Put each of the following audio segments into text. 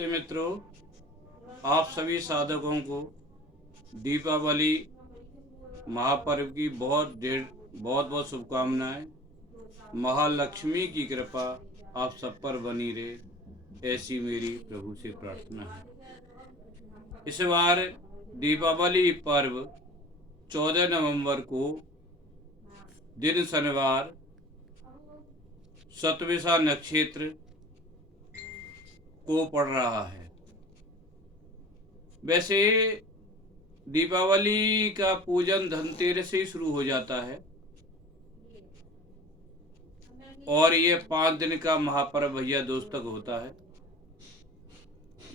नमस्ते मित्रों, आप सभी साधकों को दीपावली महापर्व की बहुत बहुत शुभकामनाएं। महालक्ष्मी की कृपा आप सब पर बनी रहे, ऐसी मेरी प्रभु से प्रार्थना है। इस बार दीपावली पर्व 14 नवंबर को दिन शनिवार सतविसा नक्षत्र को पड़ रहा है। वैसे दीपावली का पूजन धनतेरस से ही शुरू हो जाता है और ये 5 दिन का महापर्व भैया दोस्त तक होता है।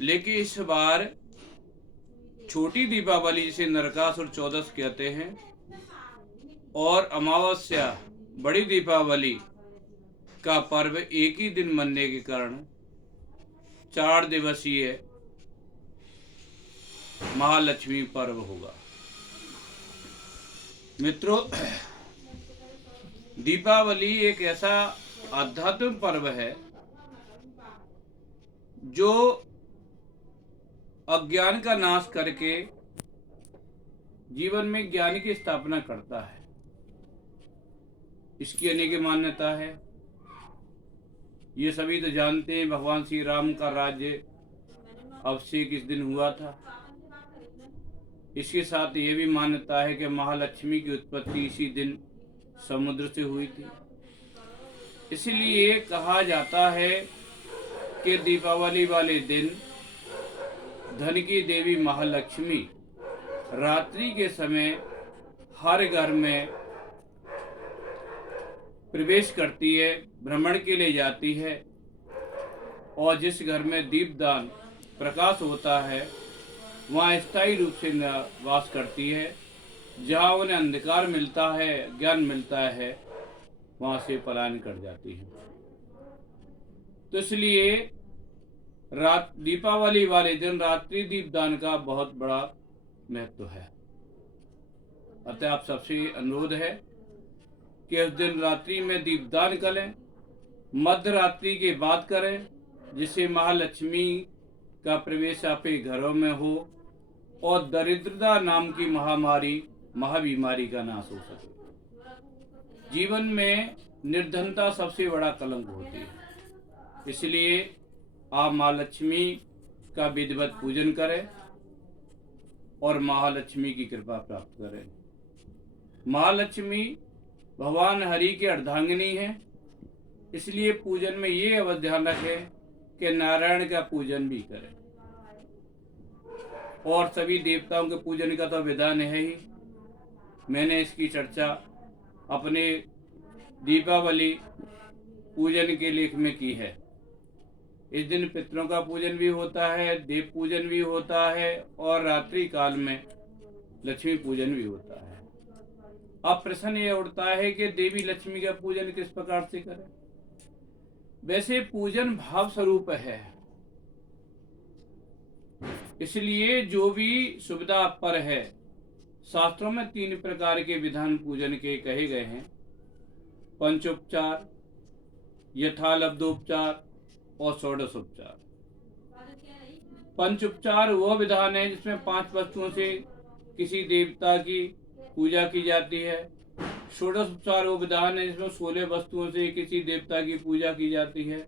लेकिन इस बार छोटी दीपावली जिसे नरकासुर चौदस कहते हैं और अमावस्या बड़ी दीपावली का पर्व एक ही दिन मनने के कारण 4 दिवसीय महालक्ष्मी पर्व होगा। मित्रों, दीपावली एक ऐसा आध्यात्मिक पर्व है जो अज्ञान का नाश करके जीवन में ज्ञान की स्थापना करता है। इसकी अनेक मान्यता है। ये सभी तो जानते हैं, भगवान श्री राम का राज्य अभिषेक इस दिन हुआ था। इसके साथ ये भी मान्यता है कि महालक्ष्मी की उत्पत्ति इसी दिन समुद्र से हुई थी। इसलिए कहा जाता है कि दीपावली वाले दिन धन की देवी महालक्ष्मी रात्रि के समय हर घर में प्रवेश करती है, भ्रमण के लिए जाती है और जिस घर में दीपदान प्रकाश होता है वहाँ स्थायी रूप से वास करती है। जहाँ उन्हें अंधकार मिलता है, ज्ञान मिलता है, वहाँ से पलायन कर जाती है। तो इसलिए दीपावली वाले दिन रात्रि दीपदान का बहुत बड़ा महत्व है। अतः आप सबसे अनुरोध है कि उस दिन रात्रि में दीपदान करें, मध्य रात्रि के बाद करें, जिससे महालक्ष्मी का प्रवेश आपके घरों में हो और दरिद्रता नाम की महाबीमारी का नाश हो सके। जीवन में निर्धनता सबसे बड़ा कलंक होती है। इसलिए आप महालक्ष्मी का विधिवत पूजन करें और महालक्ष्मी की कृपा प्राप्त करें। महालक्ष्मी भगवान हरि की अर्धांगिनी है। इसलिए पूजन में ये अवश्य ध्यान रखें कि नारायण का पूजन भी करें और सभी देवताओं के पूजन का तो विधान है ही। मैंने इसकी चर्चा अपने दीपावली पूजन के लेख में की है। इस दिन पितरों का पूजन भी होता है, देव पूजन भी होता है और रात्रि काल में लक्ष्मी पूजन भी होता है। अब प्रश्न ये उठता है कि देवी लक्ष्मी का पूजन किस प्रकार से करें। वैसे पूजन भाव स्वरूप है, इसलिए जो भी सुविधा पर है। शास्त्रों में 3 प्रकार के विधान पूजन के कहे गए हैं: पंचोपचार, यथालब्धोपचार और षोडशोपचार। पंचोपचार वह विधान है जिसमें 5 वस्तुओं से किसी देवता की पूजा की जाती है। षोडशोपचार वो विधान है जिसमें 16 वस्तुओं से किसी देवता की पूजा की जाती है।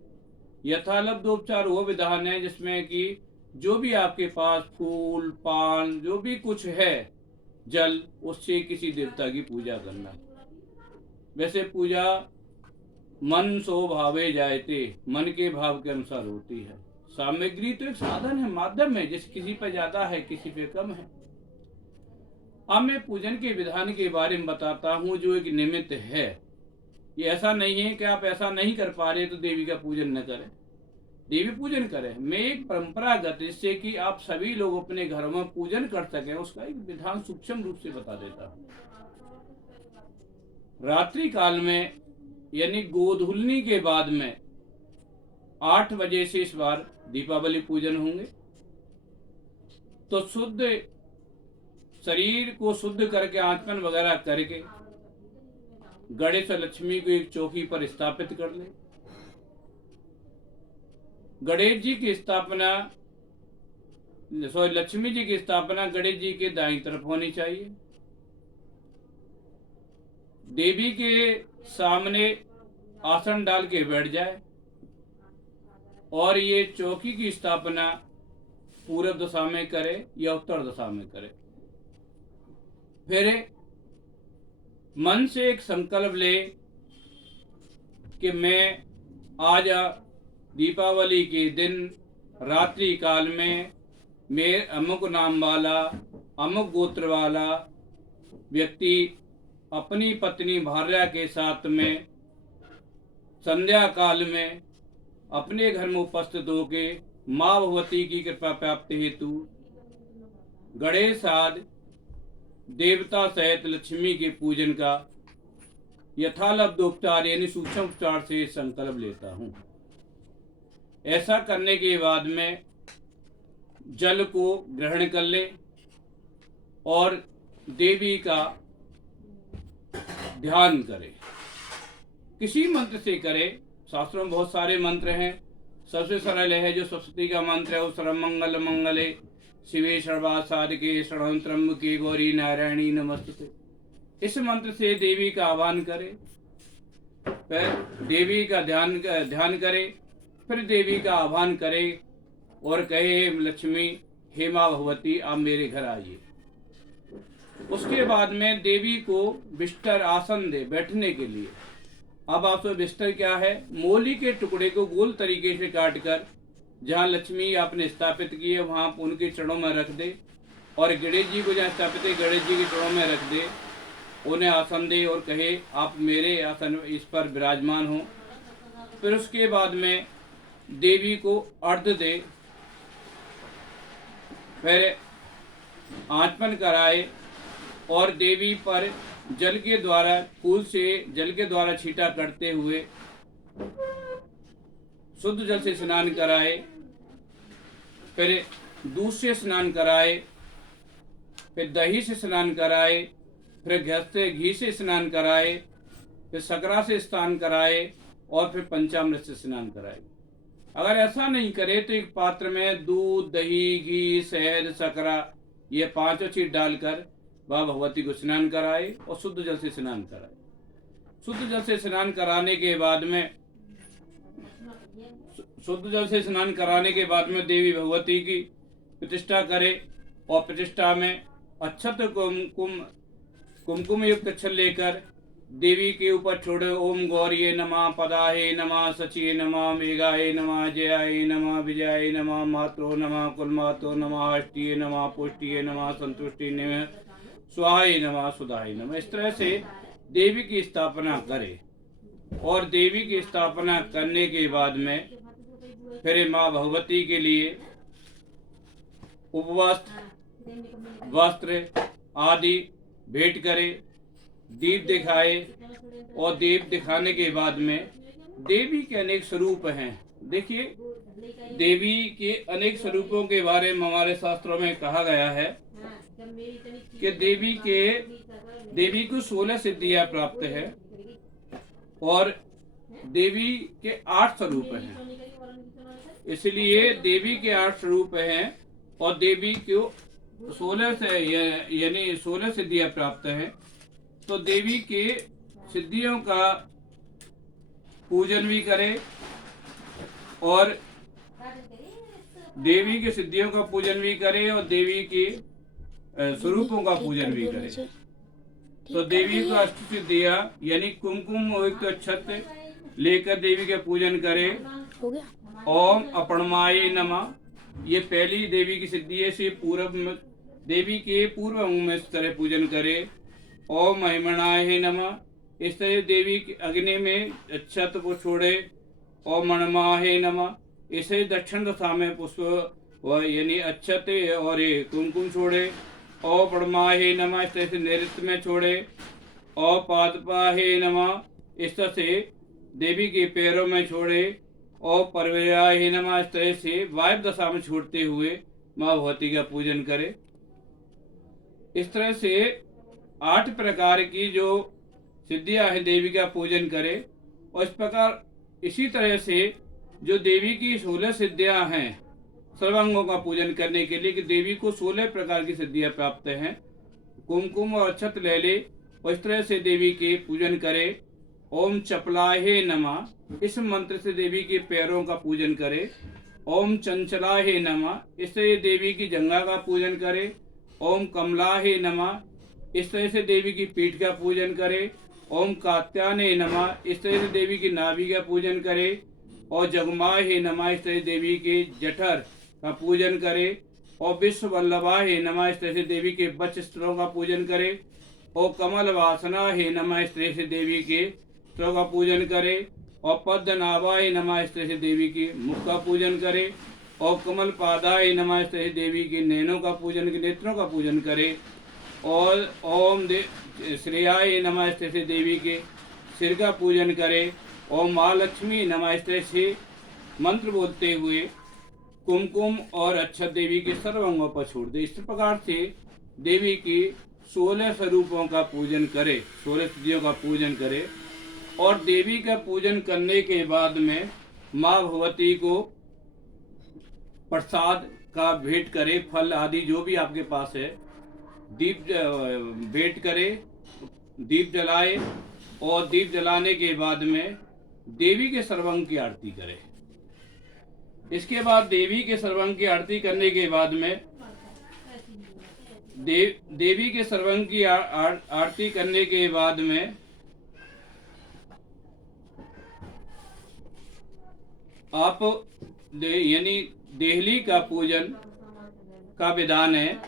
यथालब्धोपचार वो विधान है जिसमें कि जो भी आपके पास फूल, पान, जो भी कुछ है, जल, उससे किसी देवता की पूजा करना। वैसे पूजा मन सो भावे जायते, मन के भाव के अनुसार होती है। सामग्री तो एक साधन है, माध्यम है, जिस किसी पे ज्यादा है, किसी पे कम है। अब मैं पूजन के विधान के बारे में बताता हूँ जो एक निमित्त है। ये ऐसा नहीं है कि आप ऐसा नहीं कर पा रहे तो देवी का पूजन न करें, देवी पूजन करें। मैं एक परंपरागत, जिससे कि आप सभी लोग अपने घरों में पूजन कर सकें, उसका एक विधान सूक्ष्म रूप से बता देता हूँ। रात्रि काल में यानी गोधूलनी के बाद में 8 बजे से इस बार दीपावली पूजन होंगे। तो शुद्ध शरीर को शुद्ध करके आचमन वगैरह करके गणेश लक्ष्मी को एक चौकी पर स्थापित कर ले। गणेश जी की स्थापना लक्ष्मी जी की स्थापना गणेश जी के दाईं तरफ होनी चाहिए। देवी के सामने आसन डाल के बैठ जाए और ये चौकी की स्थापना पूरब दिशा में करे या उत्तर दिशा में करे। फिर मन से एक संकल्प ले कि मैं आज दीपावली के दिन रात्रि काल में मेरे अमुक नाम वाला अमुक गोत्र वाला व्यक्ति अपनी पत्नी भार्या के साथ में संध्या काल में अपने घर में उपस्थित होके माँ भगवती की कृपा प्राप्ति हेतु गणेश आदि देवता सहित लक्ष्मी के पूजन का यथालब्ध उपचार यानी सूक्ष्म उपचार से संकल्प लेता हूँ। ऐसा करने के बाद में जल को ग्रहण कर ले और देवी का ध्यान करे। किसी मंत्र से करे, शास्त्रों में बहुत सारे मंत्र हैं। सबसे सरल है जो सरस्वती का मंत्र है, सर्व मंगल मंगले शिवे सर्वा साधके शरणं त्र्यंबके गौरी नारायणी नमस्ते। इस मंत्र से देवी का आह्वान करे, फिर देवी का ध्यान करे, फिर देवी का आह्वान करे और कहे हे लक्ष्मी, हे माँ भगवती, आप मेरे घर आइए। उसके बाद में देवी को बिस्तर आसन दे बैठने के लिए। अब आपसे बिस्तर क्या है, मूली के टुकड़े को गोल तरीके से काटकर जहाँ लक्ष्मी आपने स्थापित की है वहाँ उनके चरणों में रख दे और गणेश जी को जहाँ स्थापित है गणेश जी के चरणों में रख दे, उन्हें आसन दे और कहे आप मेरे आसन इस पर विराजमान हो। फिर उसके बाद में देवी को अर्घ्य दे, फिर आचमन कराए और देवी पर जल के द्वारा फूल से जल के द्वारा छींटा करते हुए शुद्ध जल से स्नान कराए, फिर दूध से स्नान कराए, फिर दही से स्नान कराए, फिर घी से स्नान कराए, फिर सकरा से स्नान कराए और फिर पंचामृत से स्नान कराए। अगर ऐसा नहीं करे तो एक पात्र में दूध, दही, घी, शहद, सकरा ये पांचों चीज डालकर वह भगवती को स्नान कराए और शुद्ध जल से स्नान कराए। शुद्ध जल से स्नान कराने के बाद में देवी भगवती की प्रतिष्ठा करे और प्रतिष्ठा में अक्षत कुमकुम युक्त अक्षत लेकर देवी के ऊपर छोड़े। ओम गौरीये नमः, पदाये नमः, सचिये नमः, मेघाये नमः, जयाये नमः, विजयाये नमः, मात्रो नमः, कुलमातो नमः, अष्टिये नमः, पुष्टिये नमः, संतुष्टि नमः, स्वाहाय नमः, सुधाय नमः। इस तरह से देवी की स्थापना करे और देवी की स्थापना करने के बाद में फिर माँ भगवती के लिए उपवस्त्र, वस्त्र आदि भेंट करे, दीप दिखाए और दीप दिखाने के बाद में देवी के अनेक स्वरूप हैं। देखिए, देवी के अनेक स्वरूपों के बारे में हमारे शास्त्रों में कहा गया है कि देवी को 16 सिद्धियां प्राप्त है और देवी के 8 स्वरूप हैं। इसलिए देवी के 8 स्वरूप हैं और देवी को 16 सिद्धियां प्राप्त हैं। तो देवी के सिद्धियों का पूजन भी करे और देवी के सिद्धियों का पूजन भी करे और देवी के स्वरूपों का पूजन भी करे। तो देवी को अष्ट सिद्धियां यानी कुमकुम युक्त अक्षत लेकर देवी का पूजन करे। ओम अपरमाय नमः, ये पहली देवी की सिद्धि है। से पूर्व देवी के पूर्व अंग में इस तरह पूजन करे। ओम महिमणाय नमः, इस तरह देवी के अग्नि में अक्षत को छोड़े। ओम मणमाय नमः, इसे दक्षिण दिशा में पुष्प यानी अक्षत और कुमकुम छोड़े। ओ पड़माहे नमः, इस तरह से नैऋत्य में छोड़े। ओ पादपाहे नमः, इस तरह से देवी के पैरों में छोड़े। ओ परवयाहे नमः, इस तरह से वायव्य दशा में छोड़ते हुए माँ भगवती का पूजन करे। इस तरह से 8 प्रकार की जो सिद्धियां हैं देवी का पूजन करे। और इस प्रकार इसी तरह से जो देवी की 16 सिद्धियां हैं, सर्वांगों का पूजन करने के लिए कि देवी को 16 प्रकार की सिद्धियां प्राप्त हैं। कुमकुम और अक्षत ले ले और इस तरह से देवी के पूजन करे। ओम चपलाहे नमः, इस मंत्र से देवी के पैरों का पूजन करे। ओम चंचलाहे नमः, इससे देवी की जंघा का पूजन करे। ओम कमलाहे नमः, इस तरह से देवी की पीठ का पूजन करे। ओम कात्यायने नमः, इस तरह से देवी की नाभि का पूजन करे। और जगमाहे नमः, इस तरह देवी के जठर का पूजन करे। और विश्व वल्लभाहे नमः, इस तरह से देवी के वक्ष स्थलों का पूजन करे। और कमल वासनाहे नमः, इस तरह से देवी के स्थलों का पूजन करे। और पद्मनाभाय नमः, इस तरह से देवी के मुख का पूजन करे। और कमल पादाय नमः, इस तरह से देवी के नैनों का पूजन, नेत्रों का पूजन करे। और ओम श्रेयाय नमः, इस तरह से देवी के सिर का पूजन करे। ओम महालक्ष्मी नमः, इस तरह से मंत्र बोलते हुए कुमकुम और अक्षत देवी के सर्वांगों पर छोड़ दे। इस प्रकार से देवी की 16 स्वरूपों का पूजन करे, 16 सिद्धियों का पूजन करे। और देवी का पूजन करने के बाद में माँ भगवती को प्रसाद का भेंट करे, फल आदि जो भी आपके पास है, दीप भेंट करे, दीप जलाए। और दीप जलाने के बाद में देवी के सर्वांग की आरती करे। इसके बाद देवी के सर्वांग की आरती करने के बाद में देवी के सर्वांग की आरती करने के बाद में आप यानी देहली का पूजन का विधान है।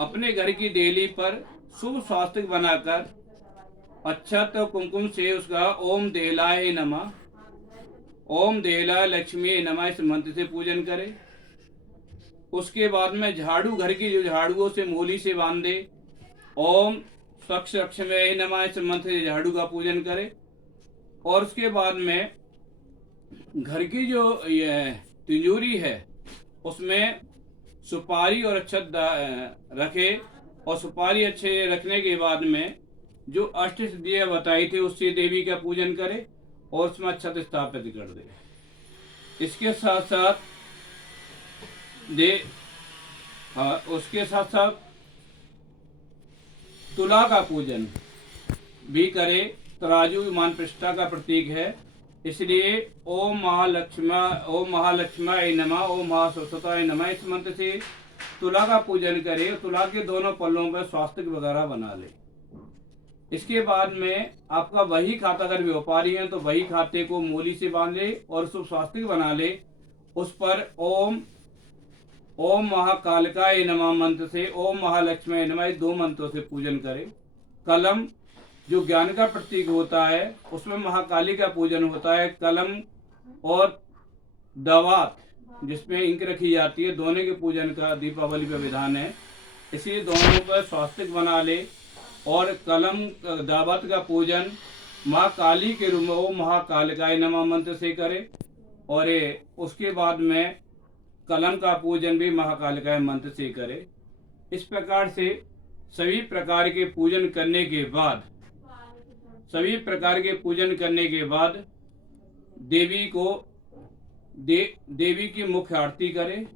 अपने घर की देहली पर शुभ स्वास्तिक बनाकर अक्षत और कुमकुम से उसका ओम देहलाय नमः, ओम देहला लक्ष्मी नमः इस मंत्र से पूजन करें। उसके बाद में झाड़ू, घर की जो झाड़ुओं से मूली से बांधे, ओम स्वच्छ लक्ष्मी नमः इस मंत्र से झाड़ू का पूजन करें। और उसके बाद में घर की जो तिजोरी है उसमें सुपारी और अक्षत रखे। और सुपारी अच्छे रखने के बाद में जो अष्ट सिद्धियां बताई थी उससे देवी का पूजन करे और उसमें अक्षत स्थापित कर दे। इसके साथ साथ उसके साथ साथ तुला का पूजन भी करे। तराजू विमान प्रतिष्ठा का प्रतीक है, इसलिए ओम महालक्ष्माय नमः, ओम महासरस्वताय नमः इस मंत्र से तुला का पूजन करे। तुला के दोनों पल्लों पर स्वास्तिक वगैरह बना ले। इसके बाद में आपका वही खाता, अगर व्यापारी है तो वही खाते को मूली से बांध ले और उसको स्वास्तिक बना ले। उस पर ओम महाकालकाय नमः मंत्र से ओम महालक्ष्मी नमः दो मंत्रों से पूजन करे। कलम जो ज्ञान का प्रतीक होता है उसमें महाकाली का पूजन होता है। कलम और दवात जिसमें इंक रखी जाती है, दोनों के पूजन का दीपावली का विधान है। इसलिए दोनों पर स्वास्तिक बना ले। और कलम दावत का पूजन माँ काली के रूप में ओम महाकालिकाय नमः मंत्र से करे। और उसके बाद में कलम का पूजन भी महाकालिकाय मंत्र से करे। इस प्रकार से सभी प्रकार के पूजन करने के बाद देवी को देवी की मुख्य आरती करें।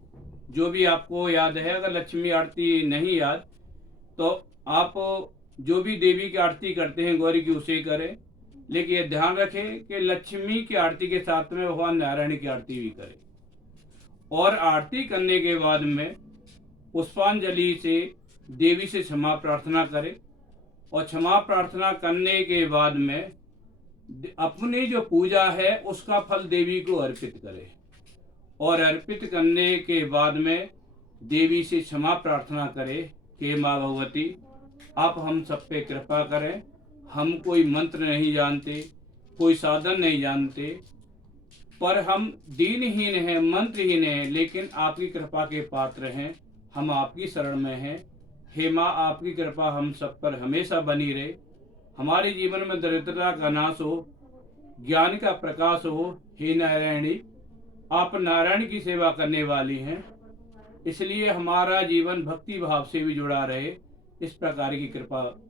जो भी आपको याद है, अगर लक्ष्मी आरती नहीं याद तो आप जो भी देवी की आरती करते हैं गौरी की उसे करें। लेकिन ये ध्यान रखें कि लक्ष्मी की आरती के साथ में भगवान नारायण की आरती भी करें। और आरती करने के बाद में पुष्पांजलि से देवी से क्षमा प्रार्थना करें। और क्षमा प्रार्थना करने के बाद में अपनी जो पूजा है उसका फल देवी को अर्पित करें। और अर्पित करने के बाद में देवी से क्षमा प्रार्थना करें कि माँ भगवती आप हम सब पे कृपा करें। हम कोई मंत्र नहीं जानते, कोई साधन नहीं जानते, पर हम दीनहीन हैं, मंत्रहीन हैं, लेकिन आपकी कृपा के पात्र हैं। हम आपकी शरण में हैं। हे माँ, आपकी कृपा हम सब पर हमेशा बनी रहे। हमारे जीवन में दरिद्रता का नाश हो, ज्ञान का प्रकाश हो। हे नारायणी, आप नारायण की सेवा करने वाली हैं, इसलिए हमारा जीवन भक्ति भाव से भी जुड़ा रहे। इस प्रकार की कृपा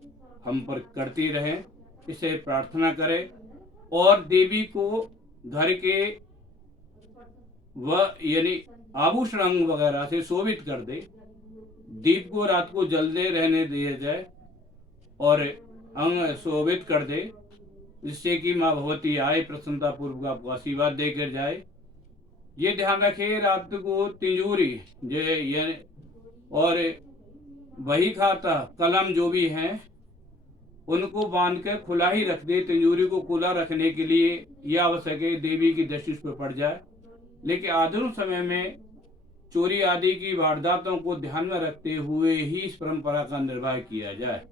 हम पर करती रहें, इसे प्रार्थना करें। और देवी को घर के यानी आभूषण वगैरह से शोभित कर दे। दीप को रात को जलते रहने दिया जाए और अंग शोभित कर दे, जिससे कि माँ भगवती आए प्रसन्नता पूर्वक आपको आशीर्वाद देकर जाए। ये ध्यान रखें रात को तिजोरी जो और बही खाता कलम जो भी हैं उनको बांध कर खुला ही रख दे। तिजोरी को खुला रखने के लिए यह आवश्यक है देवी की दृष्टि उस पर पड़ जाए। लेकिन आधुनिक समय में चोरी आदि की वारदातों को ध्यान में रखते हुए ही इस परंपरा का निर्वाह किया जाए,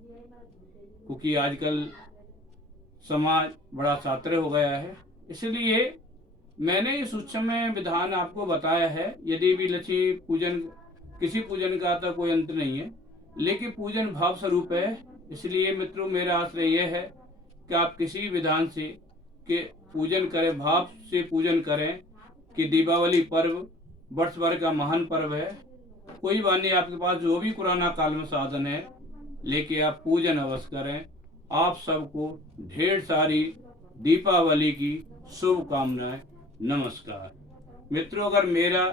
क्योंकि आजकल समाज बड़ा सात्र हो गया है। इसलिए मैंने इस समय विधान आपको बताया है। यदि भी लक्ष्मी पूजन किसी पूजन का तो कोई अंत नहीं है, लेकिन पूजन भाव स्वरूप है। इसलिए मित्रों मेरा आश्रय यह है कि आप किसी विधान से के पूजन करें, भाव से पूजन करें कि दीपावली पर्व वर्ष भर का महान पर्व है। कोई बात नहीं, आपके पास जो भी पुराना काल में साधन है लेके आप पूजन अवश्य करें। आप सबको ढेर सारी दीपावली की शुभकामनाएं। नमस्कार मित्रों, अगर मेरा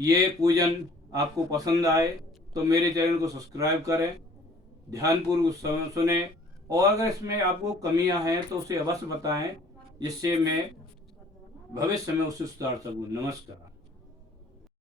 ये पूजन आपको पसंद आए तो मेरे चैनल को सब्सक्राइब करें, ध्यानपूर्वक सुने, और अगर इसमें आपको कमियां हैं तो उसे अवश्य बताएं, जिससे मैं भविष्य में उसे सुधार सकूं। नमस्कार।